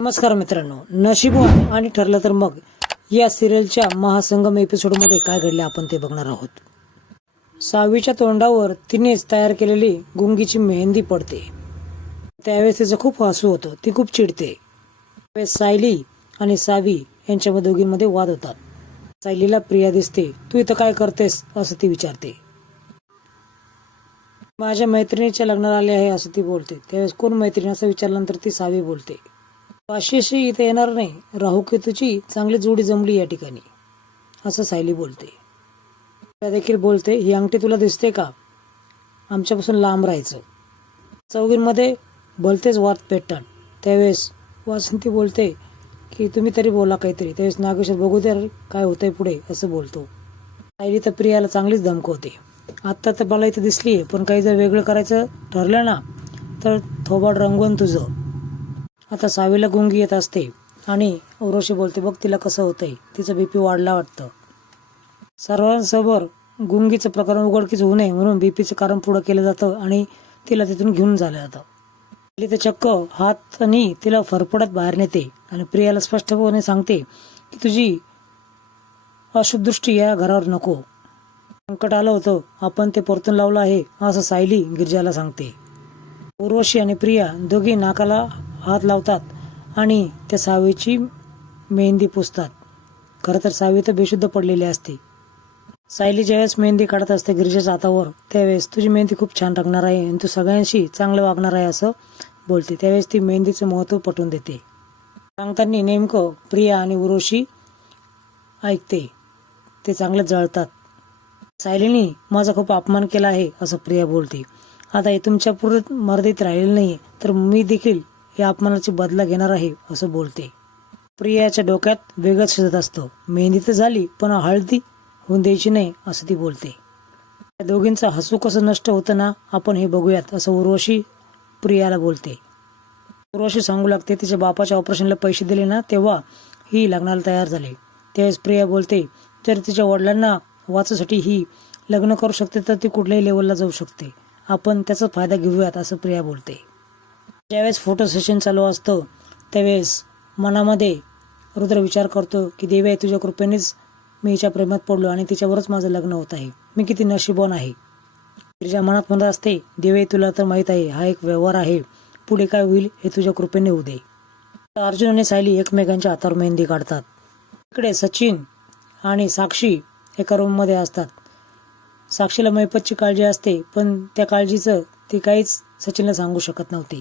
नमस्कार मित्रांनो, नशीबवान आणि ठरलं तर मग या सिरियलच्या महासंगम एपिसोडमध्ये काय घडले आपण ते बघणार आहोत. सावीच्या तोंडावर तिनेच तयार केलेली गुंगीची मेहंदी पडते. त्यावेळेस तिचं खूप हसू होतं, ती खूप चिडते. त्यावेळेस सायली आणि सावी यांच्या दोघींमध्ये वाद होतात. सायलीला प्रिया दिसते. तू इथं काय करतेस असं ती विचारते. माझ्या मैत्रिणीच्या लग्नाला आले आहे असं ती बोलते. त्यावेळेस कोण मैत्रीण असं विचारल्यानंतर ती सावी बोलते, पाशीशी इथे येणार नाही, राहुकेतूची चांगली जोडी जमली या ठिकाणी असं सायली बोलते. त्या देखील बोलते, ही अंगठी तुला दिसते का, आमच्यापासून लांब राहायचं. चौघींमध्ये भलतेच वाद पेटतात. त्यावेळेस वासंती बोलते की तुम्ही तरी बोला काहीतरी. त्यावेळेस नागेश्वर बघू दे काय होतंय पुढे असं बोलतो. सायली तर प्रियाला चांगलीच धमकवते. आत्ता तर मला इथे दिसली आहे, पण काही जर वेगळं करायचं ठरलं ना तर थोबाड रंगवून तुझं. आता सावीला गुंगी येत असते आणि उर्वशी बोलते, बघ तिला कसं होतंय, तिचं बीपी वाढला वाटतं. सर्वांसमोर गुंगीचं प्रकरण उघडकीच होऊ नये म्हणून बीपीचं कारण पुढं केलं जातं आणि तिला तिथून घेऊन झालं जातं. तर चक्क हातानी तिला फरफडत बाहेर नेते आणि प्रियाला स्पष्टपणे सांगते की तुझी अशुभ दृष्टी या घरावर नको. संकट आलं होतं, आपण ते परतून लावलं आहे असं सायली गिरिजाला सांगते. उर्वशी आणि प्रिया दोघी नाकाला हात लावतात आणि त्या सावीची मेहंदी पुसतात. खरं तर सावी तर बेशुद्ध पडलेली असते. सायली ज्यावेळेस मेहंदी काढत असते गिरिजाच्या हातावर, त्यावेळेस तुझी मेहंदी खूप छान लागणार आहे आणि तू सगळ्यांशी चांगलं वागणार आहे असं बोलते. त्यावेळेस ती मेहंदीचं महत्त्व पटवून देते. सांगताना नेमकं प्रिया आणि उर्वशी ऐकते. ते चांगलं जळतात. सायलीने माझा खूप अपमान केला आहे असं प्रिया बोलते. आता हे तुमच्या पूर्ण मर्यादित राहिलेलं नाही, तर मी देखील या अपमानाची बदला घेणार आहे असं बोलते. प्रियाच्या डोक्यात वेगळंच शिजत असतं. मेहंदी तर झाली, पण हळदी होऊन द्यायची नाही असं ती बोलते. त्या दोघींचं हसू कसं नष्ट होतं ना, आपण हे बघूयात असं उर्वशी प्रियाला बोलते. उर्वशी सांगू लागते, तिच्या बापाच्या ऑपरेशनला पैसे दिले ना तेव्हा ही लग्नाला तयार झाली. त्यावेळेस प्रिया बोलते, जर तिच्या वडिलांना वाचण्यासाठी ही लग्न करू शकते तर ती कुठल्याही लेवलला जाऊ शकते. आपण त्याचा फायदा घेऊयात असं प्रिया बोलते. ज्यावेळेस फोटो सेशन चालू असतं त्यावेळेस मनामध्ये रुद्र विचार करतो की देवी तुझ्या कृपेनेच मी हिच्या प्रेमात पडलो आणि तिच्यावरच माझं लग्न होत आहे. मी किती नशीबवान आहे. तिच्या मनात म्हणत असते, देवी तुला तर माहीत आहे हा एक व्यवहार आहे, पुढे काय होईल हे तुझ्या कृपेने होऊ दे. अर्जुन आणि सायली एकमेकांच्या हातावर मेहंदी काढतात. इकडे सचिन आणि साक्षी एका रूममध्ये असतात. साक्षीला मैपतची काळजी असते, पण त्या काळजीचं ती काहीच सचिनला सांगू शकत नव्हती.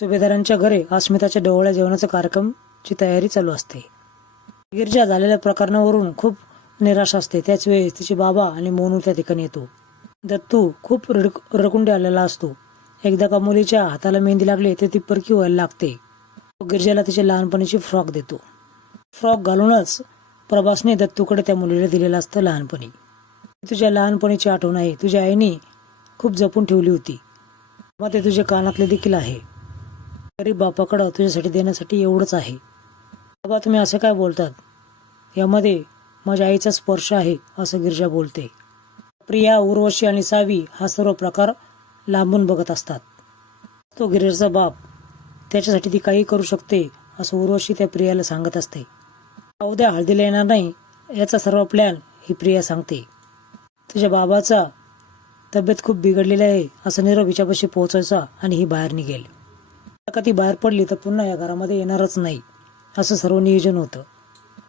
सुभेदारांच्या घरी अस्मिताच्या डोळ्या जेवणाचा कार्यक्रमची तयारी चालू असते. गिरिजा झालेल्या प्रकरणावरून खूप निराश असते. त्याच वेळेस तिचे बाबा आणि मोनू त्या ठिकाणी येतो. दत्तू खूप रडकुंडी आलेला असतो. एकदा का मुलीच्या हाताला मेहंदी लागली तर ती परकी व्हायला लागते. गिरिजाला तिच्या लहानपणीची फ्रॉक देतो. फ्रॉक घालूनच प्रभासने दत्तूकडे त्या मुलीला दिलेलं असतं लहानपणी. तुझ्या लहानपणीची आठवण आहे, तुझ्या आईने खूप जपून ठेवली होती. मग ते तुझ्या कानातले देखील आहे. गरीब बापाकडं तुझ्यासाठी देण्यासाठी एवढंच आहे. बाबा तुम्ही असं काय बोलतात, यामध्ये माझ्या आईचा स्पर्श आहे असं गिरिजा बोलते. प्रिया, उर्वशी आणि सावी हा सर्व प्रकार लांबून बघत असतात. तो गिरिजाचा बाप, त्याच्यासाठी ती काही करू शकते असं उर्वशी त्या प्रियाला सांगत असते. उद्या हळदीला येणार नाही याचा सर्व प्लॅन ही प्रिया सांगते. तुझ्या बाबाचा तब्येत खूप बिघडलेली आहे असं निरोप हिच्यापाशी पोहोचायचा आणि ही बाहेर निघेल. का ती बाहेर पडली तर पुन्हा या घरामध्ये येणारच नाही असं सर्व नियोजन होतं.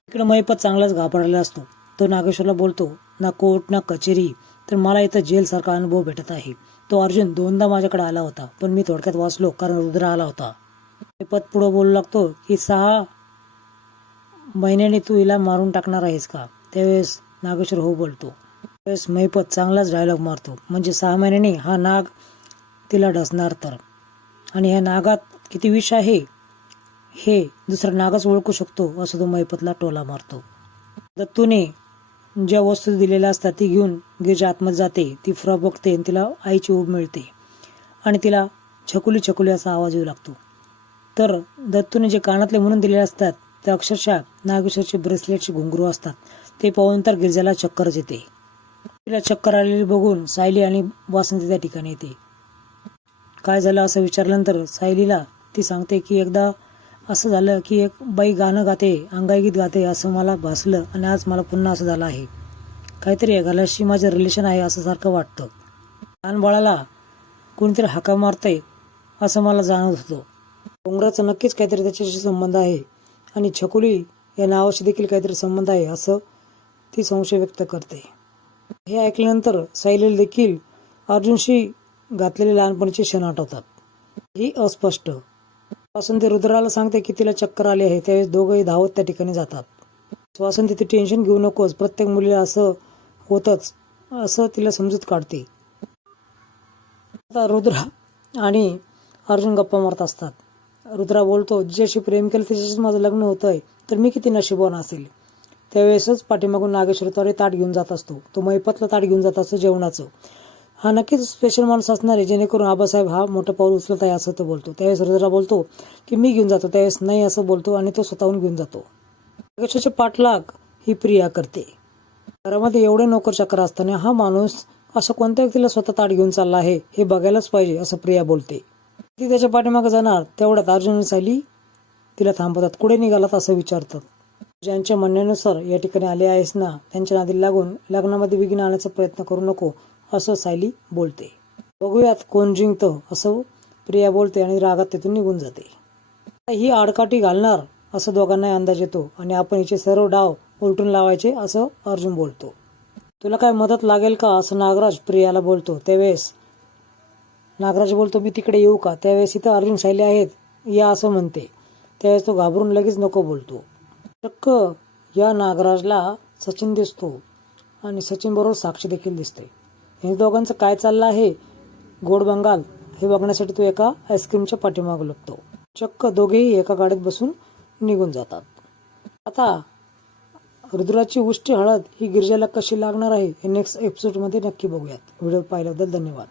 इकडे मैपत चांगलाच घाबरलेला असतो. तो नागेश्वरला बोलतो, ना कोर्ट ना कचेरी, तर मला इथं जेलसारखा अनुभव भेटत आहे. तो अर्जुन दोनदा माझ्याकडे आला होता, पण मी थोडक्यात वाचलो कारण रुद्र आला होता. मैपत पुढं बोलू लागतो की 6 महिन्याने तू हिला मारून टाकणार आहेस का. त्यावेळेस नागेश्वर हो बोलतो. त्यावेळेस मैपत चांगलाच डायलॉग मारतो, म्हणजे 6 महिन्याने हा नाग तिला डसणार तर, आणि ह्या नागात किती विष आहे हे दुसरा नागच ओळखू शकतो असं तो मैपतला टोला मारतो. दत्तूने ज्या वस्तू दिलेल्या असतात ती घेऊन गिरिजा आतमध्ये जाते. ती फ्रॉक बघते आणि तिला आईची ऊब मिळते आणि तिला छकुली छकुली असा आवाज येऊ लागतो. तर दत्तूने जे कानातले म्हणून दिलेले असतात ते अक्षरशः नागेश्वरचे ब्रेसलेटचे घुंगरू असतात. ते पाहून तर गिरिजाला चक्करच येते. तिला चक्कर आलेली बघून सायली आणि वासंती त्या ठिकाणी येते. काय झालं असं विचारल्यानंतर सायलीला ती सांगते की एकदा असं झालं की एक बाई गाणं गाते, अंगाईगीत गाते असं मला भासलं आणि आज मला पुन्हा असं झालं आहे. काहीतरी या घराशी माझं रिलेशन आहे असं सारखं वाटतं. लहान बाळाला कोणीतरी हाका मारतंय असं मला जाणवत होतं. डोंगराचा नक्कीच काहीतरी त्याच्याशी संबंध आहे आणि छकुली या नावाशी देखील काहीतरी संबंध आहे असं ती संशय व्यक्त करते. हे ऐकल्यानंतर सायलीला देखील अर्जुनशी घातलेले लहानपणीचे क्षण आठवतात. ही अस्पष्ट. वासंती रुद्राला सांगते की तिला चक्कर आली आहे. त्यावेळेस दोघंही धावत त्या ठिकाणी जातात. वासंती ती टेन्शन घेऊ नकोस, प्रत्येक मुलीला असं होतच असं तिला समजूत काढते. आता रुद्रा आणि अर्जुन गप्पा मारत असतात. रुद्रा बोलतो, जिच्याशी प्रेम केलं त्याच्याशीच माझं लग्न होतंय तर मी किती नशीबवान असेल. त्यावेळेसच पाठीमागून नागेश्वर तारे ताट घेऊन जात असतो. तो मैपतला ताट घेऊन जात असतो जेवणाचं. हा नक्कीच स्पेशल माणूस असणार आहे जेणेकरून आबासाहेब हा मोठं पाऊल उचलत आहे असं तो बोलतो. त्यावेळेस रुद्रा बोलतो की मी घेऊन जातो. त्यावेळेस नाही असं बोलतो आणि तो स्वतःहून घेऊन जातो. नागेश्वरचे पाठलाग ही प्रिया करते. घरामध्ये एवढे नोकर चाकर असताना हा माणूस असं कोणत्या व्यक्तीला स्वतः ताट घेऊन चालला आहे हे बघायलाच पाहिजे असं प्रिया बोलते. ती त्याच्या पाठीमागे जाणार तेवढ्यात अर्जुन आणि सायली तिला थांबवतात. कुठे निघालात असं विचारतात. ज्यांच्या म्हणण्यानुसार या ठिकाणी आले आहेस ना, त्यांच्या नादी लागून लग्नामध्ये विघ्न आणण्याचा प्रयत्न करू नको असं सायली बोलते. बघूयात कोण जिंकतं असं प्रिया बोलते आणि रागात तिथून निघून जाते. ही आडकाठी घालणार असं दोघांनाही अंदाज येतो आणि आपण हिचे सर्व डाव उलटून लावायचे असं अर्जुन बोलतो. तुला काय मदत लागेल का असं नागराज प्रियाला बोलतो. त्यावेळेस नागराज बोलतो, मी तिकडे येऊ का. त्यावेळेस इथं अर्जुन सायली आहेत या असं म्हणते. त्यावेळेस तो घाबरून लगेच नको बोलतो. चक्क या नागराजला सचिन दिसतो आणि सचिन बरोबर साक्षी देखील दिसते. हे दोघांचं काय चाललं आहे गोड बंगाल हे बघण्यासाठी तो एका आईस्क्रीमच्या पाठीमागे लपतो. चक्क दोघेही एका गाडीत बसून निघून जातात. आता रुद्राची उष्टी हळद ही गिरिजाला कशी लागणार आहे हे नेक्स्ट एपिसोडमध्ये नक्की बघूयात. व्हिडिओ पाहिल्याबद्दल धन्यवाद.